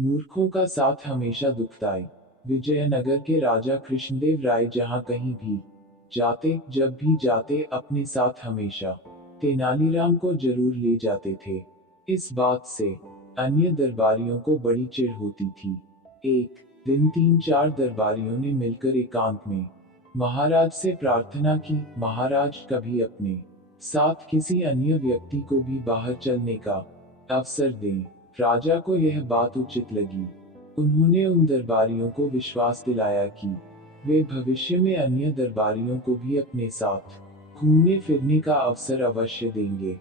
मूर्खों का साथ हमेशा दुखदाई। विजयनगर के राजा कृष्णदेव राय जहां कहीं भी जाते, जब भी जाते, अपने साथ हमेशा तेनालीराम को जरूर ले जाते थे। इस बात से अन्य दरबारियों को बड़ी चिढ़ होती थी। एक दिन 3-4 दरबारियों ने मिलकर एकांत में महाराज से प्रार्थना की, महाराज कभी अपने साथ किसी अन्य व्यक्ति को भी बाहर चलने का अवसर दें। राजा को यह बात उचित लगी। उन्होंने उन दरबारियों को विश्वास दिलाया कि वे भविष्य में अन्य दरबारियों को भी अपने साथ घूमने फिरने का अवसर अवश्य देंगे।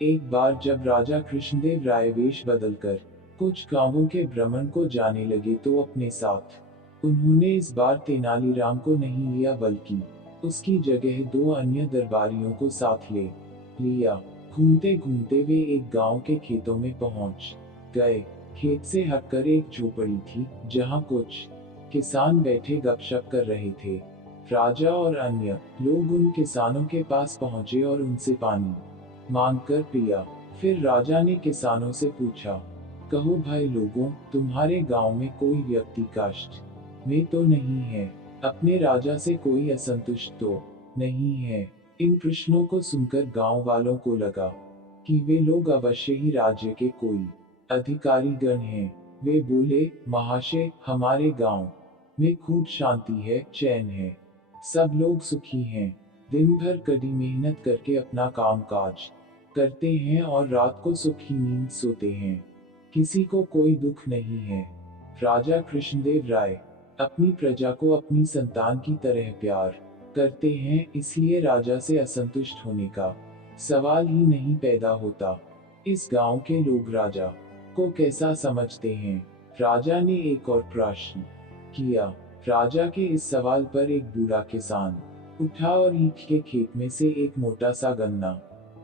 एक बार जब राजा कृष्णदेव राय वेश बदलकर कुछ गांवों के भ्रमण को जाने लगे तो अपने साथ उन्होंने इस बार तेनालीराम को नहीं लिया, बल्कि उसकी जगह 2 अन्य दरबारियों को साथ ले लिया। घूमते घूमते वे एक गांव के खेतों में पहुंच गए। खेत से हटकर एक झोपड़ी थी, जहां कुछ किसान बैठे गपशप कर रहे थे। राजा और अन्य लोग उन किसानों के पास पहुंचे और उनसे पानी मांगकर पिया। फिर राजा ने किसानों से पूछा, कहो भाई लोगों, तुम्हारे गांव में कोई व्यक्ति कष्ट में तो नहीं है? अपने राजा से कोई असंतुष्ट तो नहीं है? इन प्रश्नों को सुनकर गांव वालों को लगा कि वे लोग अवश्य ही राज्य के कोई अधिकारी गण हैं। वे बोले, महाशय, हमारे गांव में खूब शांति है, चैन है, सब लोग सुखी हैं। दिन भर कड़ी मेहनत करके अपना काम काज करते हैं और रात को सुखी नींद सोते हैं। किसी को कोई दुख नहीं है। राजा कृष्णदेव राय अपनी प्रजा को अपनी संतान की तरह प्यार करते हैं, इसलिए राजा से असंतुष्ट होने का सवाल ही नहीं पैदा होता। इस गांव के लोग राजा को कैसा समझते हैं? राजा ने एक और प्रश्न किया। राजा के इस सवाल पर एक बूढ़ा किसान उठा और ईख के खेत में से एक मोटा सा गन्ना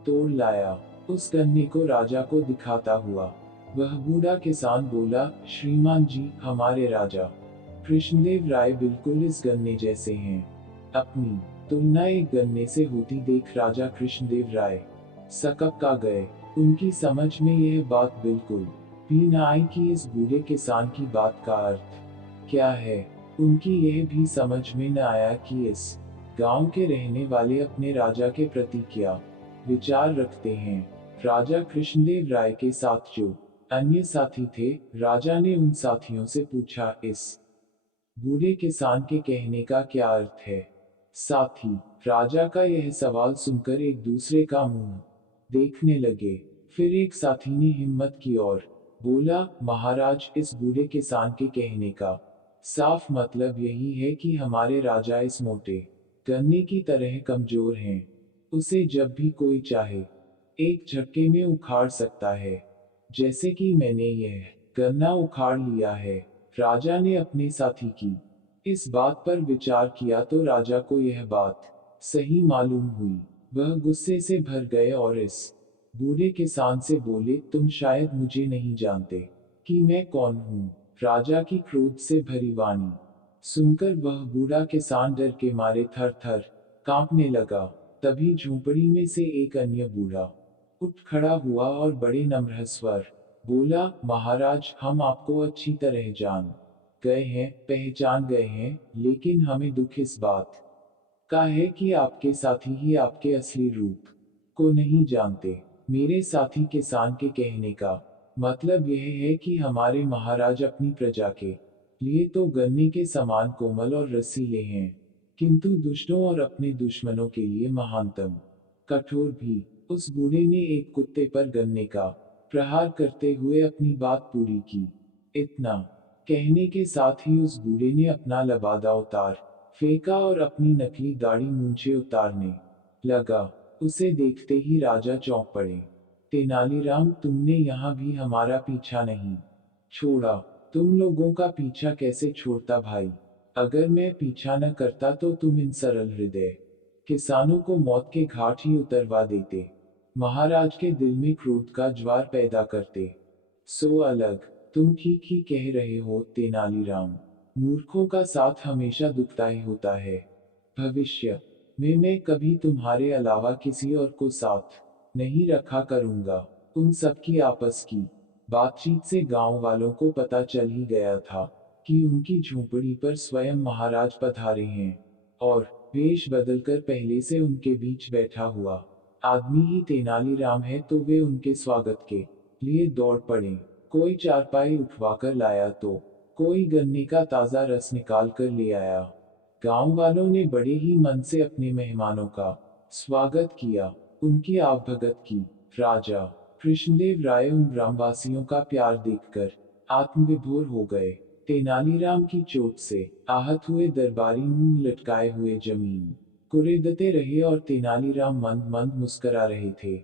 तोड़ लाया। उस गन्ने को राजा को दिखाता हुआ वह बूढ़ा किसान बोला, श्रीमान जी, हमारे राजा कृष्णदेव राय बिल्कुल इस गन्ने जैसे हैं। अपनी तुलना एक गन्ने से होती देख राजा कृष्णदेव राय सकपका गए। उनकी समझ में यह बात बिल्कुल भी न आई कि इस बूढ़े किसान की बात का अर्थ क्या है। उनकी यह भी समझ में न आया कि इस गांव के रहने वाले अपने राजा के प्रति क्या विचार रखते हैं। राजा कृष्णदेव राय के साथ जो अन्य साथी थे, राजा ने उन साथियों से पूछा, इस बूढ़े किसान के कहने का क्या अर्थ है? साथी राजा का यह सवाल सुनकर एक दूसरे का मुंह देखने लगे। फिर एक साथी ने हिम्मत की और बोला, महाराज, इस बूढ़े किसान के कहने का साफ मतलब यही है कि हमारे राजा इस मोटे गन्ने की तरह कमजोर हैं। उसे जब भी कोई चाहे एक झटके में उखाड़ सकता है, जैसे कि मैंने यह गन्ना उखाड़ लिया है। राजा ने अपने साथी की इस बात पर विचार किया तो राजा को यह बात सही मालूम हुई। वह गुस्से से भर गए और इस बूढ़े किसान से बोले, तुम शायद मुझे नहीं जानते कि मैं कौन हूँ। राजा की क्रोध से भरी वाणी सुनकर वह बूढ़ा किसान डर के मारे थर थर कांपने लगा। तभी झोंपड़ी में से एक अन्य बूढ़ा उठ खड़ा हुआ और बड़े नम्र स्वर बोला, महाराज, हम आपको अच्छी तरह जान गए हैं, पहचान गए हैं, लेकिन हमें दुख इस बात का है कि आपके साथी ही आपके असली रूप को नहीं जानते। मेरे साथी किसान के कहने का मतलब यह है कि हमारे महाराज अपनी प्रजा के लिए तो गन्ने के समान कोमल और रसीले हैं, किंतु दुष्टों और अपने दुश्मनों के लिए महानतम कठोर भी। उस बूढ़े ने एक कुत्ते पर गन्ने का प्रहार करते हुए अपनी बात पूरी की। इतना कहने के साथ ही उस बूढ़े ने अपना लबादा उतार फेंका और अपनी नकली दाढ़ी मूंछें उतारने लगा। उसे देखते ही राजा चौंक पड़े। तेनालीराम, तुमने यहाँ भी हमारा पीछा नहीं छोड़ा। तुम लोगों का पीछा कैसे छोड़ता भाई? अगर मैं पीछा न करता तो तुम इन सरल हृदय किसानों को मौत के घाट ही उतरवा देते, महाराज के दिल में क्रोध का ज्वार पैदा करते। सो अलग, तुम ठीक ही कह रहे हो तेनालीराम। मूर्खों का साथ हमेशा दुखदाई होता है। भविष्य में मैं कभी तुम्हारे अलावा किसी और को साथ नहीं रखा करूंगा। उन सबकी आपस की बातचीत से गांव वालों को पता चल ही गया था कि उनकी झोंपड़ी पर स्वयं महाराज पधारे हैं और वेश बदलकर पहले से उनके बीच बैठा हुआ आदमी ही तेनालीराम है, तो वे उनके स्वागत के लिए दौड़ पड़े। कोई चारपाई उठवाकर लाया तो कोई गन्ने का ताजा रस निकाल कर ले आया। गांव वालों ने बड़े ही मन से अपने मेहमानों का स्वागत किया, उनकी आवभगत की। राजा कृष्णदेव राय उन ग्रामवासियों का प्यार देखकर आत्मविभोर हो गए। तेनालीराम की चोट से आहत हुए दरबारी मुंह लटकाए हुए जमीन कुरेदते रहे और तेनालीराम मंद मंद मुस्करा रहे थे।